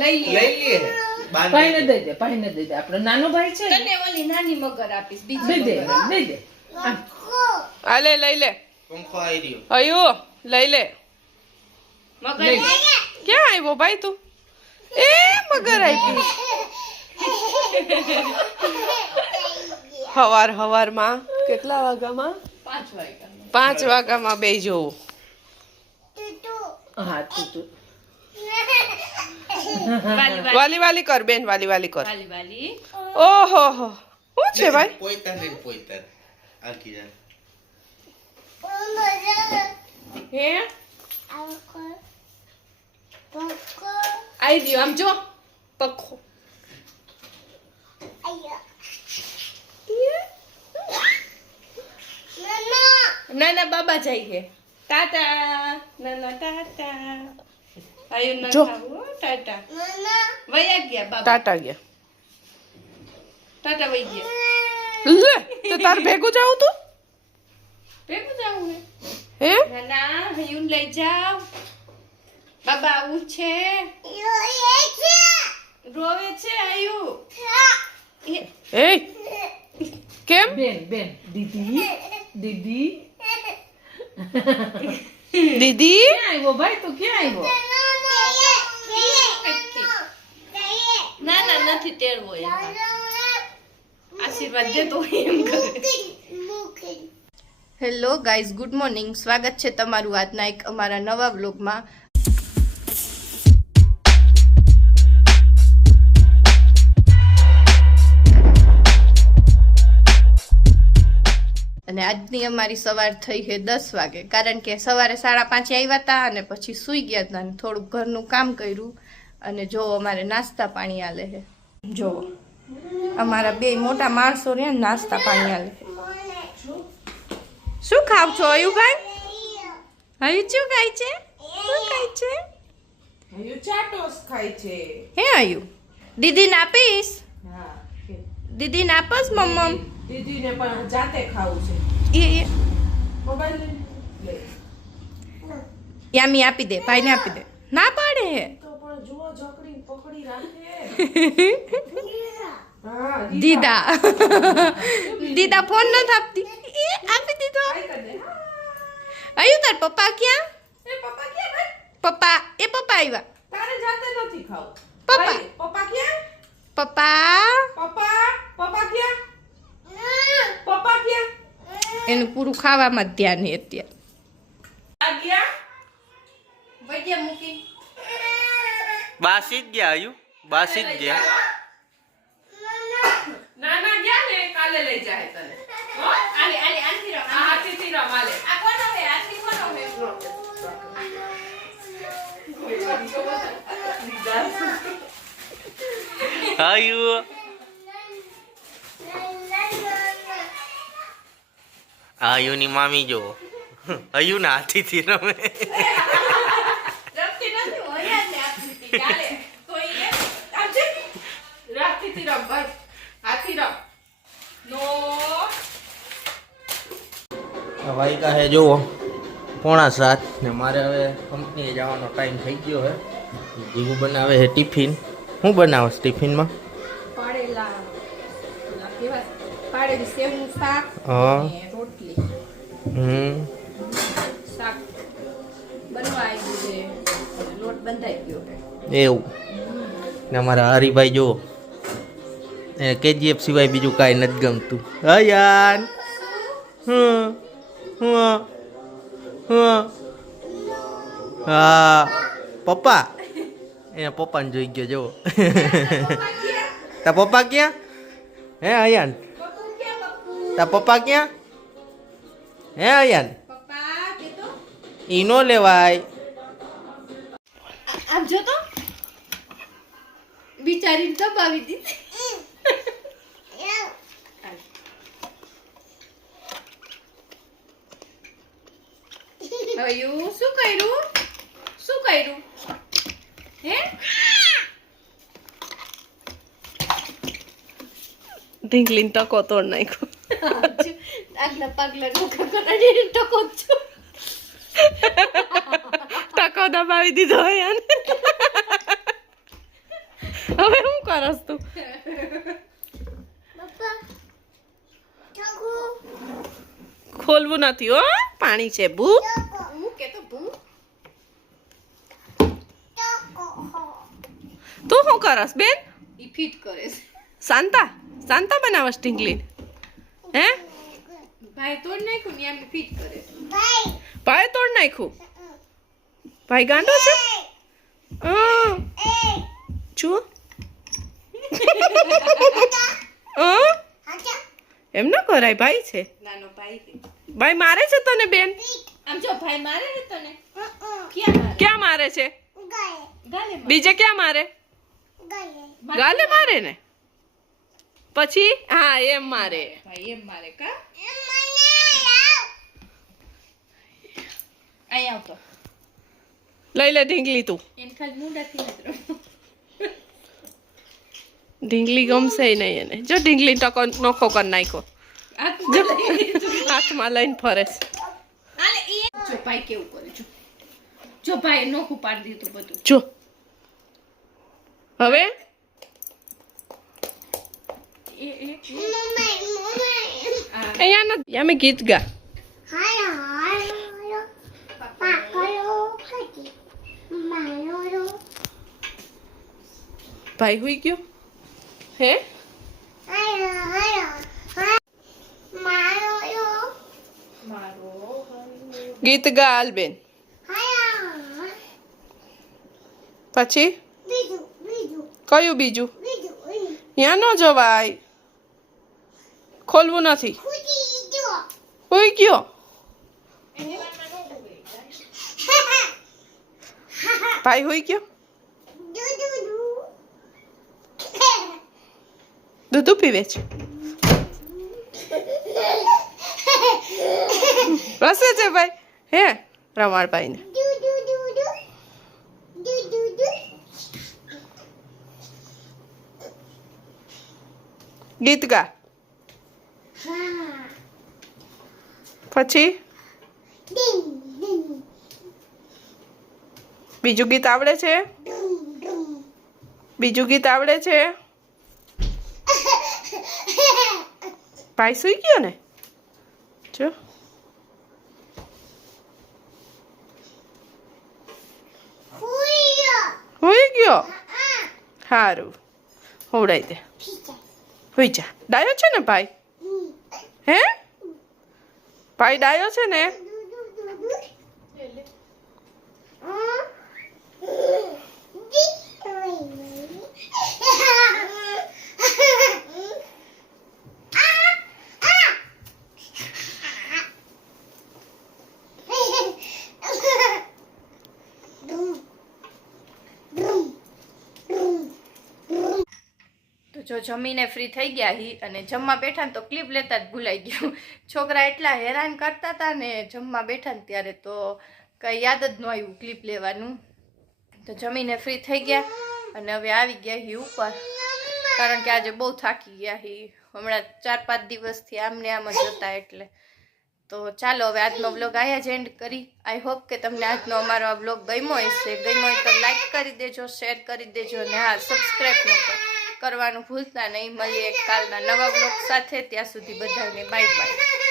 લઈ લે ભાઈને દઈ દે આપણો નાનો ભાઈ છે તને ઓલી નાની મગર આપીશ દઈ બીજી દે મગર. દઈ દે આ લે લઈ લે પંખો આવી રહ્યો. અયો લઈ લે મગર લઈ લે. ક્યાં આવ્યો ભાઈ તું એ મગર આવી હવારમાં કેટલા વાગ્યામાં 5 વાગ્યા 5 વાગ્યામાં બે જોવું હા તું વાલી વાલી વાલી કર બેન વાલી વાલી કર વાલી વાલી ઓહો હો શું છે ભાઈ પોઈતર ને પોઈતર. આખી જાત. હે આઈ ગયો આમ જો પખો નાના બાબા જાય છે ટાટા નાના ટાટા આયુ ના જો. ખાવું હો, ટાટા વયા ગયા બાબા ટાટા ગયા ટાટા વઈ ગયા લે તો તાર ભેગું જાવું તું ભેગું જાવું હે હે નાના હયુન લઈ જાવ બાબા આવું છે રોવે છે આયુ એ કેમ બેન દીદી દીદી ક્યાં આવ્યો ભાઈ તું ક્યાં આવ્યો ના ના નથી તેડવો એમાં. આશીર્વાદ દે તો એમ કરે હેલો ગાઈઝ ગુડ મોર્નિંગ સ્વાગત છે તમારું આજના એક અમારા નવા વ્લોગમાં અને આજની અમારી સવાર થઈ છે 10 વાગે કારણ કે સવારે 5:30 આવ્યા હતા અને પછી સૂઈ ગયા હતા અને થોડુંક ઘરનું કામ કર્યું અને જો અમારે નાસ્તા પાણી આલે છે જો અમારા બે મોટા માણસો રે નાસ્તા પાણી આલે છે શું ખાવ છો અયુભાઈ હયુ શું ખાય છે શું ખાય છે હયુ ચાટોસ ખાય છે હે અયુ દીદીને આપીશ હા દીદીને આપસ મમ્મમ દીદીને પણ જાતે ખાવું છે એ મોબાઈલ લે યામી આપી દે ભાઈને આપી દે ના પાડે હે તો પણ જુઓ ઝકડી પકડી રાખે હા દીદા દીદા ફોન ન થાપતી એ આપી દીધો અયુ તાર પપ્પા ક્યાં એ પપ્પા ક્યાં ભાઈ પપ્પા એ પપ્પા આવ્યા તારે જાતે નથી ખાવું પપ્પા. ભાઈ, પપ્પા ક્યાં પપ્પા પપ્પા ક્યાં પપ્પા ક્યાં એનું પૂરું ખાવામાં જ ધ્યાન છે અત્યારે આ ગયા વૈદ્ય મૂકી બાસી જ ગયા આયુ બાસી જ ગયા. નાના ગયા ને કાલે લઈ જાય તને હો આલે આલે આનથી રમ આ હાથીથી રમાલે આ કોનો હે આથી કોનો હે આયુ આયુની મામી જો આયુ ના હાથીથી રમે. રમતી નથી હોય ને આથી ચાલે તો એ આમ છે હાથીથી રમ ભાઈ હાથી રમ નો વાયકા હે જુઓ 6:45 ને મારે હવે કંપનીએ જવાનો ટાઈમ થઈ ગયો હે. જીવુ બનાવે છે ટિફિન. શું બનાવસ ટિફિનમાં? પાડેલા ઓલા કેવા પાડેલી સેવનું શાક હા. અને રોટલી શાક બનવા આવ્યું છે અને લોટ બંધાઈ ગયો છે એવું ને અમારા હરિભાઈ જો એ કેજીએફ સિવાય બીજું કાંઈ નથી ગમતું. હયાન હા પપ્પા એ પપ્પાને જોઈ ગયો જો. તા પપ્પા ક્યાં હે અયાન તા પપ્પા ક્યાં હે અયાન પપ્પા કે તો ઈ નો લેવાય. આમ જો તો બિચારી દબાવી દીધી હયું શું કર્યું હે ઢીંગલીને ટકો તોડ નાખ્યો આગલા પાગલા ડોકા કરાડી ટકો છું ટકો દબાવી દીધો યાર હવે શું કરસ તું ખોલવું નથી હો પાણી છે ભૂ હું કે તો ભૂ તું શું કરસ બેન ઈ ફિટ કરે છે શાંતા શાંતા બનાવસ ઢીંગલી હે ભાઈ તોડ નાખ્યું ને એમ ફિટ કરે ભાઈ તોડ નાખ્યું ભાઈ ગાંડો છે જો એમ ન કરાય ભાઈ છે નાનો ભાઈ છે. ભાઈ મારે છે તને બેન આમ જો ભાઈ મારે છે તને ક્યાં મારે ક્યાં મારે છે ગાલે મારે. બીજે ક્યાં મારે ગાલે મારે ને પછી હા એમ મારે ભાઈ એમ મારે કા અહીં આવતો લઈ લે ઢીંગલી તું એને ખાલી મુંડાથી નથી રમવું. ઢીંગલી ગમશે નહીં એને જો ઢીંગલી ટકો નોખો કરી નાખ્યો જો હાથમાં લઈને ફરે છે આલે ઈ જો ભાઈ કેવું કરે જો ભાઈ નોખું પાડી દીધું બધું જો હવે અહીંયા નથી અમે ગીત ગા ભાઈ હુઈ ગયો હે ગીત ગા આલબેન પછી કયું બીજું ત્યાં ન જવાય ખોલવું નથી હુઈ ગયો ભાઈ હુઈ ગયો દૂધ પીવે છે રસે છે ભાઈ હે રમાડભાઈ ને ગીત ગા પછી બીજું ગીત આવડે છે બીજું ગીત આવડે છે ભાઈ સુઈ ગયો ને જો હોઈ ગયો સારું હોવડાઈ દે હોઈ જા ડાયો છે ને ભાઈ હે ભાઈ ડાયો છે ને જો જમીને ફ્રી થઈ ગયા હી અને જમવા બેઠા ને તો ક્લિપ લેતા જ ભૂલાઈ ગયું છોકરા એટલા હેરાન કરતા હતા ને જમવા બેઠા ને ત્યારે તો કંઈ યાદ જ ન આવ્યું ક્લિપ લેવાનું તો જમીને ફ્રી થઈ ગયા અને હવે આવી ગયા હી ઉપર કારણ કે આજે બહુ થાકી ગયા હી હમણાં 4-5 દિવસથી આમને આમ જ હતા એટલે તો ચાલો હવે આજનો વ્લોગ અહીંયા જ એન્ડ કરી આઈ હોપ કે તમને આજનો અમારો આ વ્લોગ ગમ્યો હશે ગમ્યો હોય તો લાઈક કરી દેજો શેર કરી દેજો અને હા સબસ્ક્રાઈબ કરવાનું ભૂલતા નહીં મળીએ કાલના નવા વ્લોગ સાથે ત્યાં સુધી બધાને બાય બાય